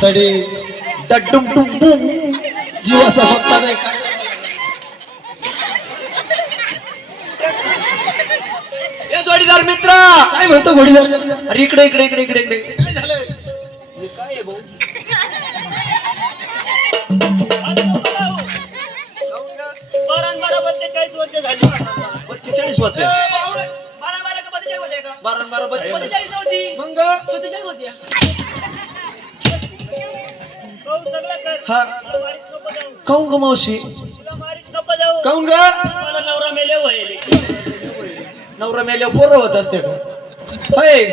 म्हताडे डड्डुम टुम टुम जीवाचा फक्त नाही. जोडीदार मित्र काय म्हणतो घोडीदार अरे इकडे इकडे इकडे इकडे इकडे. काय बत्तेचाळीस होते. बारा बारा का बत्तेचाळीस होते. मग? सत्तेचाळीस होती. हा. काऊन ग मावशी? काऊन ग? नवरा मेले नवरा मेल्या पोरं होत असते का? होय.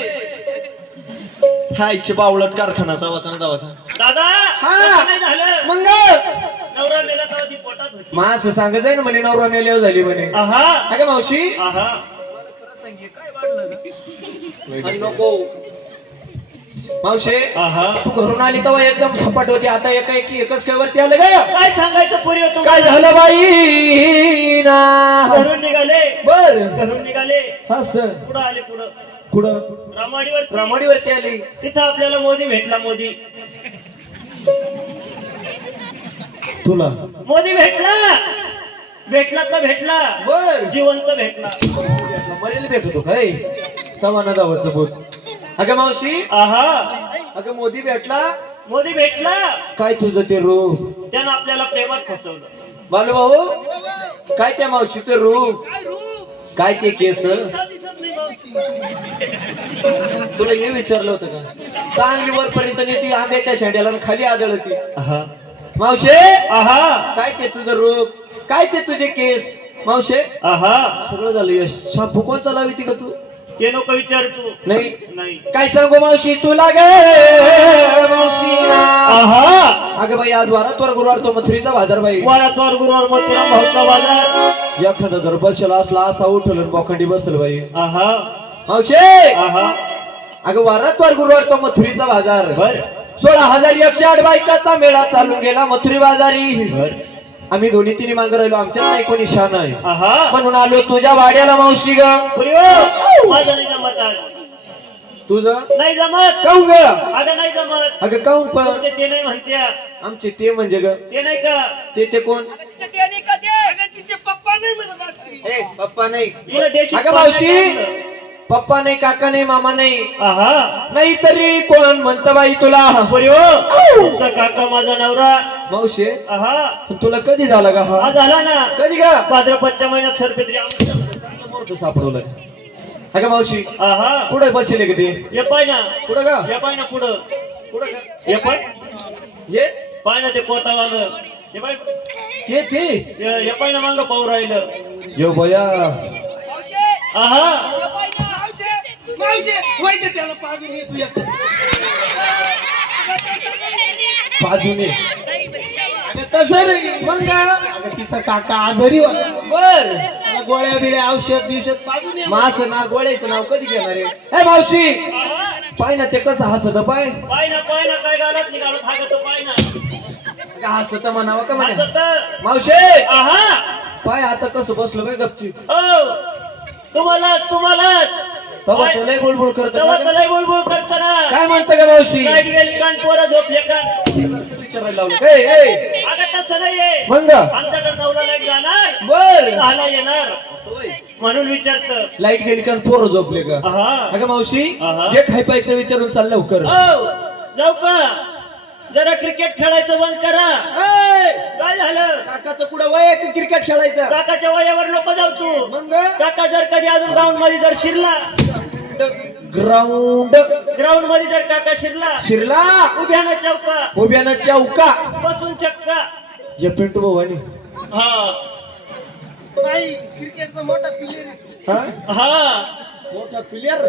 हायचे बावळट कारखानाचा वाचा दवाचा. दादा हा. तसं नाही झालं. मग? नवरा मेला तेव्हा ती पोटात होती. मा असं सांगत आहे ना म्हणे नवरा मेल्यावर झाली म्हणे. आहा. हा का मावशी? आहा. नको. मावशे आहा. तू घरून आली तेव्हा एकदम सपाट होती आता एका एक एकच काय वरती आलं का? काय सांगायचं पुरी होतो काय झालं बाई? ना. घरून निघाले. बर. घरून निघाले. हा सर. पुढं आले पुढं. कुठं? रामाडीवर रामवाडीवरती आली. तिथं आपल्याला मोदी भेटला मोदी. तुला? मोदी भेटला. भेटला तर भेटला. बर. जिवंत भेटला. मरेल भेटतो काय? चव्हाणा जावचं बोल अगं मावशी. आहा. अगं मोदी भेटला. मोदी भेटला. काय तुझं ते रूप? त्यानं आपल्याला प्रेमात फसवलं. बालू भाऊ काय त्या मावशीचं रूप? काय ते केस? तुला हे विचारलं होतं का? चांगली वरपर्यंत ती आंब्याच्या शेंड्याला आणि खाली आदळती. आहा. मावशे. आहा. काय ते तुझं रूप? काय ते तुझे केस? मावशे. आहा. सगळं झालं यश. शाम्पू कोणचा लावी का तू? ते नको विचार तू. नाही. नाही. काय सांगू मावशी? तुला गे मावशी. आहा. अगं बाई आज वारात वर गुरुवार तो मथुरीचा बाजार बाई. वारातवार गुरुवार मोतीराम भाऊचा बाजार. एखादा जर बसला असला असा उठल बोखंडी बसल बाई. आहा. मावशे! आहा. अगं वारात वर गुरुवार तो मथुरीचा बाजार. बर. सोळा हजार एकशे आठ बायकाचा मेळा चालून गेला मथुरी बाजारी. बर. आम्ही दोन्ही तिन्ही मागं राहिलो. आमच्यात नाही कोणी शान आहे. आहा. म्हणून आलो तुझ्या वाड्याला मावशी ग. माझं नाही जमत आज. तुझं? नाही जमत. काऊन ग? अगं नाही जमत. अगं काऊन पण तुमचे ते नाही म्हणत्या. आमचे ते म्हणजे ग. ते नाही का? ते ते कोण? तिच्या ते आणि का ते? तिचे पप्पा नाही म्हणत असते. पप्पा नाही. तुला देशी अगं मावशी पप्पा नाही काका नाही मामा नाही. आहा. नाही तरी कोण म्हणत बाई तुला? हो. तुमचा काका माझा नवरा. मावशी आहा. पण तुला कधी झाला का हा? हा झाला ना. कधी का भाद्रपदच्या महिन्यात सरपेत्री मूर्त सापडवलाय अगं मावशी आहा कुठे बसले का ते ये पाय ना कुठं का ये पाय ना पुढं कुठं का ये पाय ये पाय ना ते कोटावालं हे पाय ते ते ये ये पाय ना मांग पाहू राहिलं यो बया आहा ये ना. बाजूने अगं तसं नाही मग का? अगं तिचा काका आजारी होता बर त्याला गोळ्या बिळ्या औषध बिषध बाजूने मास ना गोळ्याचं नाव कधी घेणार आहे? हे मावशी. पाय ना ते कसं हसत पाय. पाय ना पाय ना काय घालत नाही घालत हागत पाय ना. का हसत म्हणावं का म्हणे? हागत. मावशे! आहा! पाय आता कसं बसलं बाय गपची. हो. तुम्हाला तुम्हाला. तेव्हा तो लय बुळबुळ करत तेव्हा तर लय बुळबुळ करताना काय म्हणतं का मावशी? गेली कान पोरं झोपले कान विचारायला लावलं. ए ए! अगं तसं नाहीये. मग? आमच्याकडे नवरा लाइट जाणार. बर. राहायला येणार. म्हणून विचारत. लाइट गेली का पोरं झोपले का अगं मावशी आहा. जे खाय पायचं विचारून चाल लवकर. हो. जाऊ का जरा क्रिकेट खेळायचं बंद करा. काय झालं? काकाचं कुठं वय आहे का क्रिकेट खेळायचं? काकाच्या वयावर नको जाऊ तू. मग? काका जर कधी अजून ग्राउंडमध्ये जर शिरला. ग्राउंड ग्राउंडमध्ये जर काका शिरला. शिरला? उभ्यानं चौका. उभ्यानं चौका. बसून चक्का. या पिंटू भवानी हा. हा? हा. मोठा प्लेअर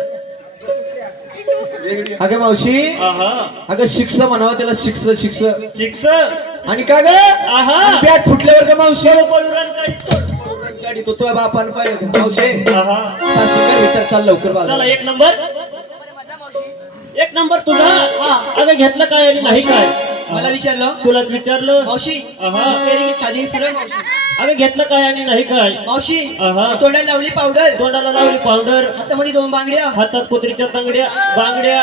अगं मावशी. आहा अगं शिक्ष म्हणावं त्याला शिक्ष शिक्ष. शिक्ष? आणि का ग? आहा. बॅट फुटल्यावर का मावशी? रन काढतो गाडी तो तुझ्या बापान पाहिजे मावशे. आहा. सासूला विचार. चाल लवकर चला बाजूला एक नंबर. एक नंबर तुझा. अगं घेतलं काय आणि नाही काय? मला विचारलं. तुलाच विचारलं? मावशी आहा. तेरी की साधी सरळ मावशी. अगं घेतलं काय आणि नाही काय? मावशी. तोंडाला लावली पावडर तोंडाला लावली पावडर हातामध्ये दोन बांगड्या. हातात कुत्रीच्या तांगड्या बांगड्या.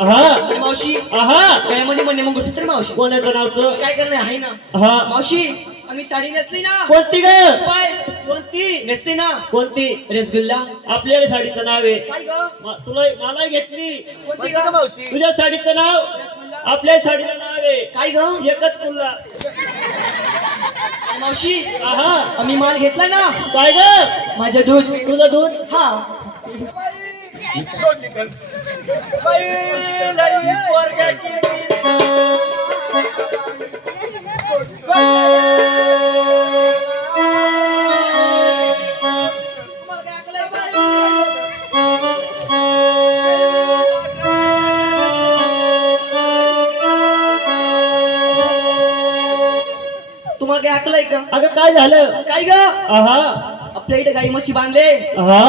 हा मावशी गळ्यामध्ये म्हणणे मग तर मावशी. कोणाचं नावचं? काय करणार आहे ना? हा मावशी आम्ही साडी नेसली ना. कोणती ग? पाय. कोणती नेसली ना कोणती रसगुल्ला आपल्या साडीचं नाव आहे काय ग म- तुला मला घेतली कोणती ग तुझ्या साडीचं नाव आपल्या साडीचं नाव आहे काय ग एकच कुल्ला मावशी आहा आम्ही माल घेतला ना काय ग माझं दूध तुझं दूध हा ऐकलंय का अगं काय झालं? काय ग? आहा आपल्या इथे गाई म्हशी बांधले. हा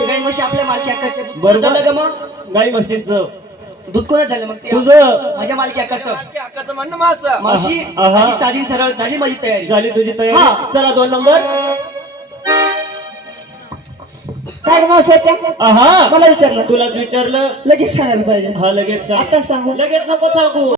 ते गाई म्हशी आपल्या मालकी हक्काचे दूध बरोबर. झालं ग मग? गाई म्हशींचं. दूध कोणाच झालं मग ते? तुझं. माझ्या मालकी हक्काचं काकाचं म्हणणं मासा. मावशी आहा. माझी साधी सरळ झाली माझी तयारी. झाली तुझी हा. तयारी चला दोन नंबर. काय मावशी आहा मला विचारलं. तुलाच विचारलं. लगेच सांगायला पाहिजे. हा लगेच सांग. आता सांगू. लगेच नको सांगू.